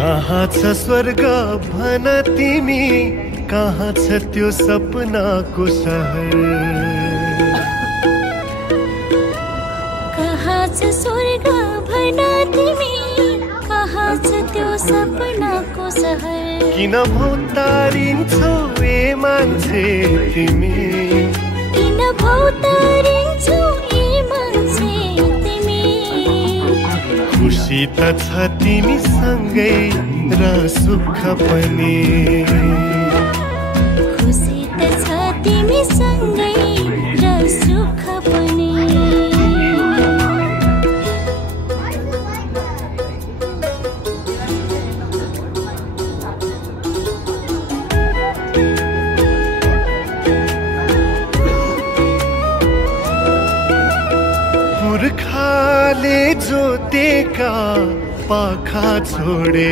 कहाँ छ स्वर्ग भन तिमी, कहाँ छ त्यो सपनाको सहर। कहाँ छ स्वर्ग भन तिमी, कहाँ छ त्यो सपनाको सहर। किन भौतारिन्छौ ए मान्छे तिमी, किन भौतारिन्छौ ए मान्छे तिमी। खुसी त छ तिमीसँगै र सुख पनि, खुसी त छ तिमीसँगै र सुख पनि। पुर्खाले जोतेका पाखा छोडे,